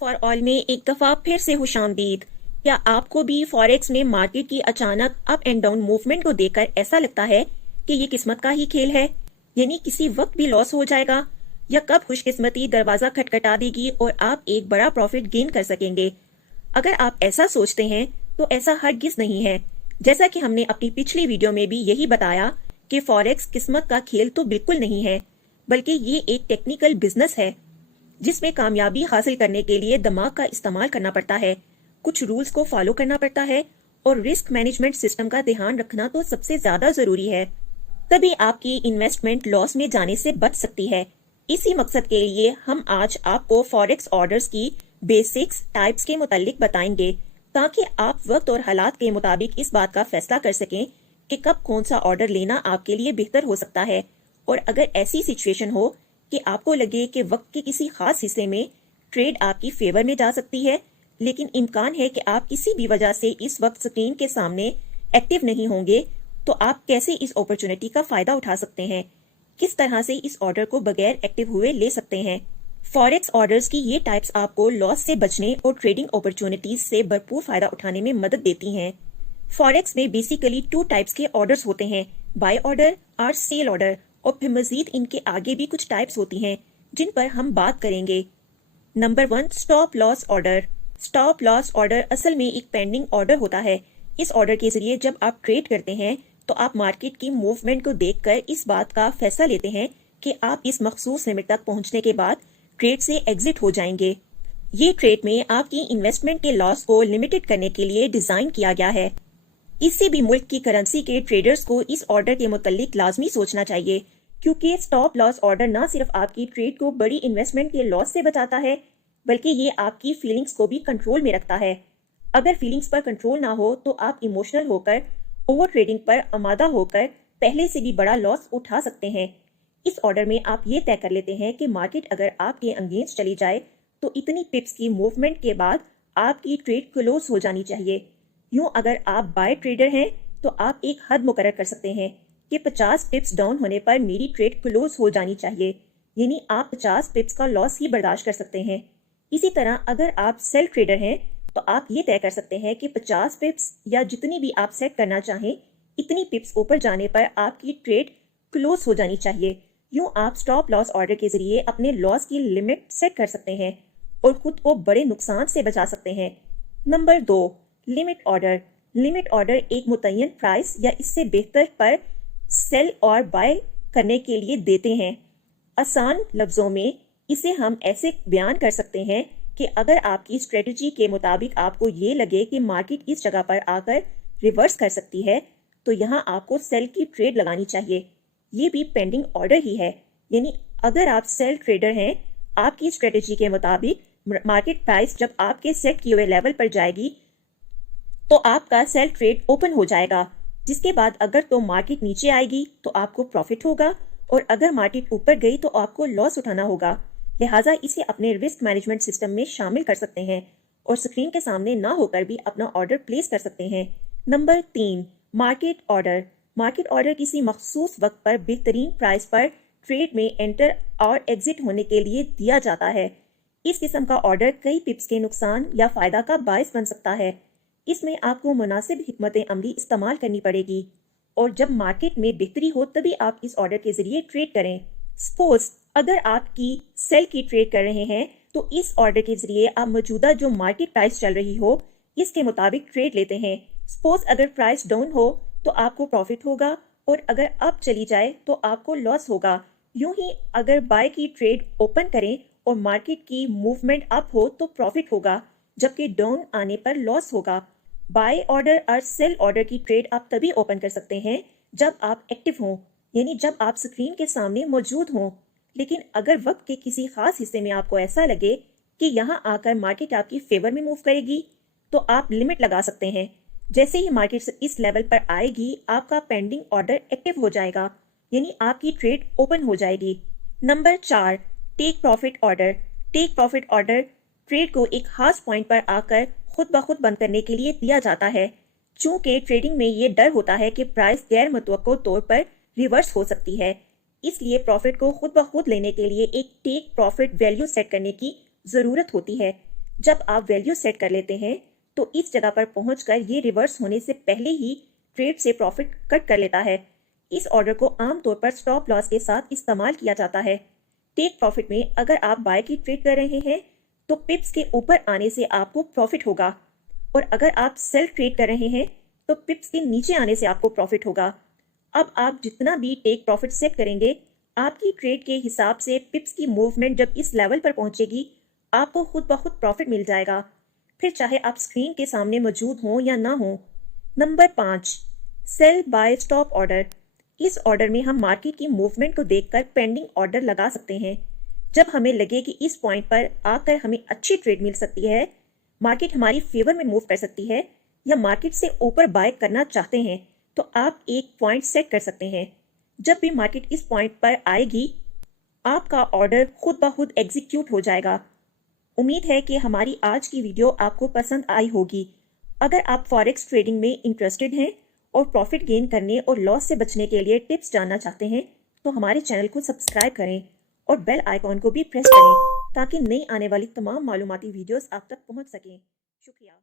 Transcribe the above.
Forex for all में एक दफा फिर से खुशामदीद। क्या आपको भी फॉरेक्स में मार्केट की अचानक अप एंड डाउन मूवमेंट को देखकर ऐसा लगता है कि ये किस्मत का ही खेल है, यानी किसी वक्त भी लॉस हो जाएगा या कब खुशकिस्मती दरवाजा खटखटा देगी और आप एक बड़ा प्रॉफिट गेन कर सकेंगे? अगर आप ऐसा सोचते हैं तो ऐसा हरगिज नहीं है। जैसा कि हमने अपनी पिछली वीडियो में भी यही बताया कि फॉरेक्स किस्मत का खेल तो बिल्कुल नहीं है, बल्कि ये एक टेक्निकल बिजनेस है जिसमें कामयाबी हासिल करने के लिए दिमाग का इस्तेमाल करना पड़ता है, कुछ रूल्स को फॉलो करना पड़ता है और रिस्क मैनेजमेंट सिस्टम का ध्यान रखना तो सबसे ज्यादा जरूरी है। तभी आपकी इन्वेस्टमेंट लॉस में जाने से बच सकती है। इसी मकसद के लिए हम आज आपको फॉरेक्स ऑर्डर्स की बेसिक्स टाइप्स के मुतालिक बताएंगे, ताकि आप वक्त और हालात के मुताबिक इस बात का फैसला कर सकें कि कब कौन सा ऑर्डर लेना आपके लिए बेहतर हो सकता है। और अगर ऐसी सिचुएशन हो कि आपको लगे कि वक्त के किसी खास हिस्से में ट्रेड आपकी फेवर में जा सकती है, लेकिन इम्कान है कि आप किसी भी वजह से इस वक्त स्क्रीन के सामने एक्टिव नहीं होंगे, तो आप कैसे इस अपॉर्चुनिटी का फायदा उठा सकते हैं? किस तरह से इस ऑर्डर को बगैर एक्टिव हुए ले सकते हैं? फॉरेक्स ऑर्डर्स की ये टाइप्स आपको लॉस से बचने और ट्रेडिंग अपॉर्चुनिटीज से भरपूर फायदा उठाने में मदद देती हैं। फॉरेक्स में बेसिकली 2 टाइप्स के ऑर्डर्स होते हैं, बाय ऑर्डर और सेल ऑर्डर, और फिर मजीद इनके आगे भी कुछ टाइप्स होती हैं जिन पर हम बात करेंगे। Number 1, stop loss order. Stop loss order असल में एक पेंडिंग ऑर्डर होता है। इस ऑर्डर के जरिए जब आप ट्रेड करते हैं तो आप मार्केट की मूवमेंट को देखकर इस बात का फैसला लेते हैं कि आप इस मखसूस लिमिट तक पहुंचने के बाद ट्रेड से एग्जिट हो जाएंगे। ये ट्रेड में आपकी इन्वेस्टमेंट के लॉस को लिमिटेड करने के लिए डिजाइन किया गया है। किसी भी मुल्क की करेंसी के ट्रेडर्स को इस ऑर्डर के मुतालिक लाजमी सोचना चाहिए, क्योंकि स्टॉप लॉस ऑर्डर न सिर्फ आपकी ट्रेड को बड़ी इन्वेस्टमेंट के लॉस से बचाता है, बल्कि ये आपकी फीलिंग्स को भी कंट्रोल में रखता है। अगर फीलिंग्स पर कंट्रोल ना हो तो आप इमोशनल होकर ओवर ट्रेडिंग पर आमादा होकर पहले से भी बड़ा लॉस उठा सकते हैं। इस ऑर्डर में आप ये तय कर लेते हैं कि मार्केट अगर आपके अगेंस्ट चली जाए तो इतनी पिप्स की मूवमेंट के बाद आपकी ट्रेड क्लोज हो जानी चाहिए। यूं अगर आप बाय ट्रेडर हैं तो आप एक हद मुकर्रर कर सकते हैं कि 50 पिप्स डाउन होने पर मेरी ट्रेड क्लोज हो जानी चाहिए, यानी आप 50 पिप्स का लॉस ही बर्दाश्त कर सकते हैं। इसी तरह अगर आप सेल ट्रेडर हैं तो आप ये तय कर सकते हैं कि 50 पिप्स या जितनी भी आप सेट करना चाहें, इतनी पिप्स ऊपर जाने पर आपकी ट्रेड क्लोज हो जानी चाहिए। यूं आप स्टॉप लॉस ऑर्डर के जरिए अपने लॉस की लिमिट सेट कर सकते हैं और खुद को बड़े नुकसान से बचा सकते हैं। Number 2, limit order. Limit order एक मुतय्यन प्राइस या इससे बेहतर पर सेल और बाय करने के लिए देते हैं। आसान लफ्जों में इसे हम ऐसे बयान कर सकते हैं कि अगर आपकी स्ट्रेटजी के मुताबिक आपको ये लगे कि मार्केट इस जगह पर आकर रिवर्स कर सकती है, तो यहाँ आपको सेल की ट्रेड लगानी चाहिए। ये भी पेंडिंग ऑर्डर ही है, यानी अगर आप सेल ट्रेडर हैं, आपकी स्ट्रेटजी के मुताबिक मार्केट प्राइस जब आपके सेट किए हुए लेवल पर जाएगी तो आपका सेल ट्रेड ओपन हो जाएगा, जिसके बाद अगर तो मार्केट नीचे आएगी तो आपको प्रॉफिट होगा और अगर मार्केट ऊपर गई तो आपको लॉस उठाना होगा। लिहाजा इसे अपने रिस्क मैनेजमेंट सिस्टम में शामिल कर सकते हैं और स्क्रीन के सामने ना होकर भी अपना ऑर्डर प्लेस कर सकते हैं। Number 3, market order. Market order किसी मखसूस वक्त पर बेहतरीन प्राइस पर ट्रेड में एंटर और एग्जिट होने के लिए दिया जाता है। इस किस्म का ऑर्डर कई पिप्स के नुकसान या फायदा का बायस बन सकता है। इसमें आपको मुनासिब हिकमत अमली इस्तेमाल करनी पड़ेगी और जब मार्केट में बेहतरी हो तभी आप इस ऑर्डर के जरिए ट्रेड करें। सपोज अगर आपकी सेल की ट्रेड कर रहे हैं तो इस ऑर्डर के जरिए आप मौजूदा जो मार्केट प्राइस चल रही हो इसके मुताबिक ट्रेड लेते हैं। सपोज अगर प्राइस डाउन हो तो आपको प्रॉफिट होगा और अगर अप चली जाए तो आपको लॉस होगा। यूं ही अगर बाय की ट्रेड ओपन करें और मार्केट की मूवमेंट अप हो तो प्रॉफिट होगा, जबकि डाउन आने पर लॉस होगा। बाय ऑर्डर और सेल ऑर्डर की ट्रेड आप तभी ओपन कर सकते हैं जब आप एक्टिव हों, यानी जब आप स्क्रीन के सामने मौजूद हों। लेकिन अगर वक्त के किसी खास हिस्से में आपको ऐसा लगे कि यहाँ आकर मार्केट आपकी फेवर में मूव करेगी, तो आप लिमिट लगा सकते हैं। जैसे ही मार्केट इस लेवल पर आएगी आपका पेंडिंग ऑर्डर एक्टिव हो जाएगा, यानी आपकी ट्रेड ओपन हो जाएगी। Number 4, take profit order. Take profit order trade को एक खास पॉइंट पर आकर खुद ब खुद बंद करने के लिए दिया जाता है। चूंकि ट्रेडिंग में ये डर होता है कि प्राइस गैर मुतवक्को तौर पर रिवर्स हो सकती है, इसलिए प्रॉफिट को खुद ब खुद लेने के लिए एक टेक प्रॉफिट वैल्यू सेट करने की जरूरत होती है। जब आप वैल्यू सेट कर लेते हैं तो इस जगह पर पहुंचकर ये रिवर्स होने से पहले ही ट्रेड से प्रॉफिट कट कर लेता है। इस ऑर्डर को आमतौर पर स्टॉप लॉस के साथ इस्तेमाल किया जाता है। टेक प्रॉफिट में अगर आप बाय की ट्रेड कर रहे हैं तो पिप्स के ऊपर आने से आपको प्रॉफिट होगा, और अगर आप सेल ट्रेड कर रहे हैं तो पिप्स के नीचे आने से आपको प्रॉफिट होगा। अब आप जितना भी टेक प्रॉफिट सेट करेंगे, आपकी ट्रेड के हिसाब से पिप्स की मूवमेंट जब इस लेवल पर पहुंचेगी, आपको खुद ब खुद प्रॉफिट मिल जाएगा, फिर चाहे आप स्क्रीन के सामने मौजूद हों या ना हो। Number 5, sell buy stop order. इस ऑर्डर में हम मार्केट की मूवमेंट को देखकर पेंडिंग ऑर्डर लगा सकते हैं। जब हमें लगे कि इस पॉइंट पर आकर हमें अच्छी ट्रेड मिल सकती है, मार्केट हमारी फेवर में मूव कर सकती है, या मार्केट से ऊपर बाय करना चाहते हैं, तो आप एक पॉइंट सेट कर सकते हैं। जब भी मार्केट इस पॉइंट पर आएगी, आपका ऑर्डर खुद ब खुद एग्जीक्यूट हो जाएगा। उम्मीद है कि हमारी आज की वीडियो आपको पसंद आई होगी। अगर आप फॉरेक्स ट्रेडिंग में इंटरेस्टेड हैं और प्रॉफिट गेन करने और लॉस से बचने के लिए टिप्स जानना चाहते हैं, तो हमारे चैनल को सब्सक्राइब करें और बेल आइकॉन को भी प्रेस करें ताकि नई आने वाली तमाम मालूमाती वीडियोस आप तक पहुंच सकें। शुक्रिया।